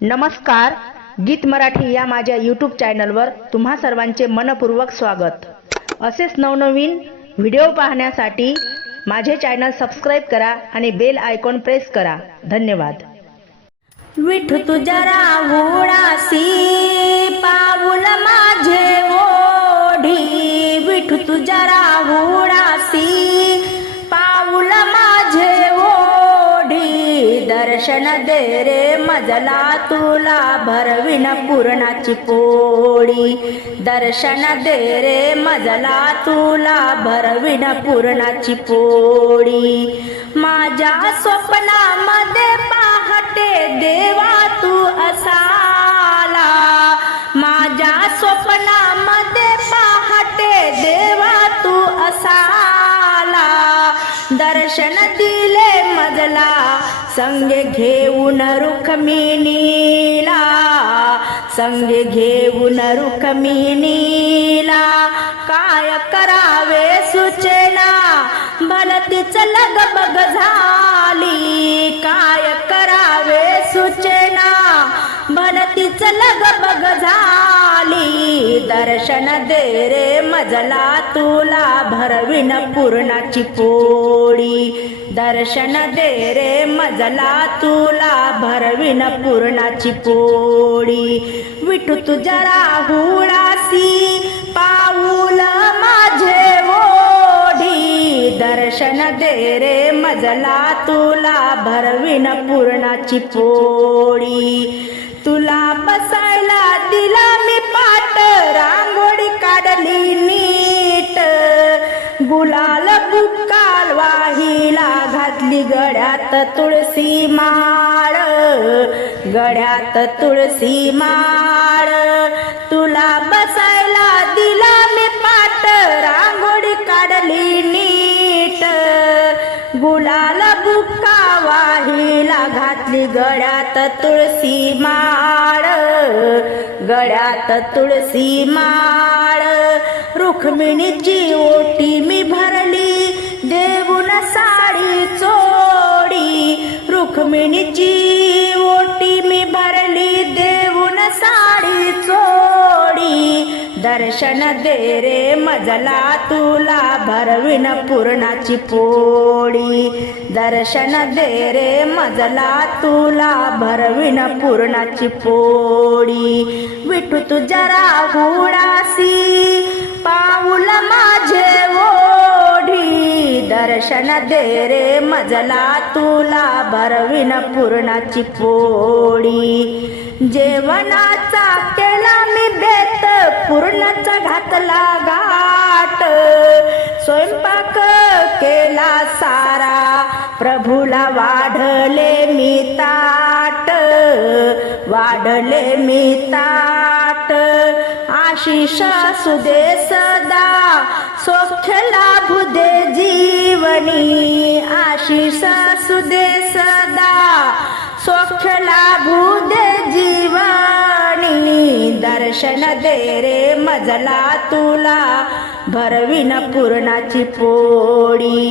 नमस्कार गीत मराठी या माझ्या यूट्यूब चॅनलवर तुम्हा सर्वांचे मनपूर्वक स्वागत. असेच नवनवीन व्हिडिओ पाहण्यासाठी माझे चॅनल सबस्क्राईब करा आणि बेल आयकॉन प्रेस करा. धन्यवाद. विठू तुझ्या राहुळासी पाऊल माझे हो. दर्शन दे रे मजला तुला भरविण पूर्णाची पोळी. दर्शन दे रे मजला तुला भरविण पूर्णाची पोळी. माझ्या स्वप्नामध्ये पहाटे देवा तू असाला. माझ्या स्वप्नामध्ये पहाटे देवा तू असाला. दर्शन दिले मजला. संगे घेऊन रुखमिनीला संगे घेऊन रुखमिनीला काय करावे सुचना. भलतीच लगबग झाली. काय करावे सुचना. भलतीच लगबग झाली. दर्शन दे रे मजला तुला भरविन पूर्णाची पोळी. दर्शन दे रे मजला तुला भरविन पूर्णाची पोळी. विठू तुझ्या राहुळासी पाऊल माझे ओढी. दर्शन दे रे मजला तुला भरविन पूर्णाची पोळी. तुला बसायला दिला मी पाठ गड्यात तुळशी माळ गड्यात तुळशी माळ. तुला बसायला दिला मी पाट रांगोळी काढली नीट. गुलाल बुक्का वाहिला घातली गड्यात तुळशी माळ गड्यात तुळशी माळ. रुक्मिणीची ओटी मी भरली रुक्मिणीची ओटी मी भरली देऊन साडी चोडी. दर्शन दे रे मजला तुला भरविन पूर्णाची पोळी. दर्शन दे रे मजला तुला भरविन पूर्णाची पोळी. विठू तुझ्या राहुळासी पाऊल मा दर्शन दे रे मजला तुला भरविन पूर्णाची पोळी. जेवणाचा केला मी बेत पूर्णाचा घातला गाट स्वयंपाक केला सारा प्रभूला वाढले मी ताट. वाढले मी ताट. आशिष सुदे सदा सौख्य लाभू दे जीवनी। आशिष सुदे सदा सौख्य लाभू दे जीवनी। दर्शन दे रे मजला तुला भरविन पूर्णाची पोळी।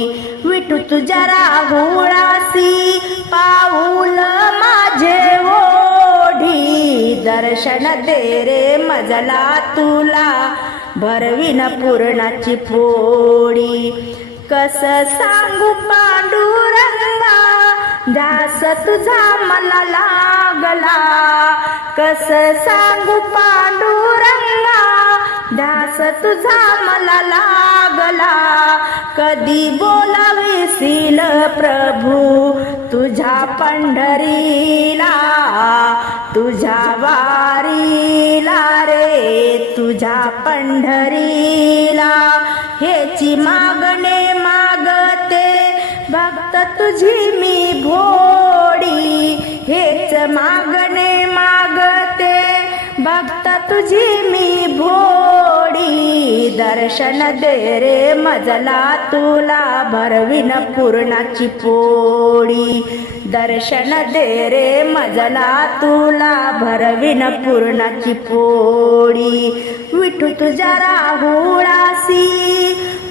विठू तुझ्या राहुळासी पाऊल माझे ओ दर्शन दे रे मजला तुला. भरविन पूर्णाची पोळी. कस सांगू पांडुरंगा दास तुझा मला लागला. कस सांगू पांडुरंगा दास तुझा मला लागला. कधी बोलावेसील प्रभू तुझ्या पंढरीला? तुझ्या वारीला रे तुझ्या पंढरीला. हेची मागणे मागते भक्त तुझी मी भोडी हेच मागणे मागते भक्त तुझी मी भोडी दर्शन दे रे मजला तुला भरविन पूर्णाची पोळी. दर्शन दे रे मजला तुला भरविन पूर्णाची पोळी. विठू तुझ्या राहुळासी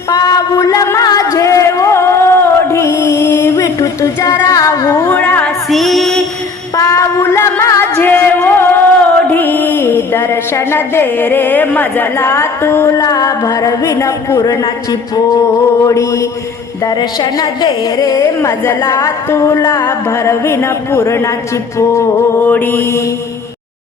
पाऊल माझे ओढी. विठू तुझ्या राहुळासी पाऊल माझे दर्शन दे रे मजला तुला भरविन पूर्णाची पोळी. दर्शन दे रे मजला तुला भरविन पूर्णाची पोळी.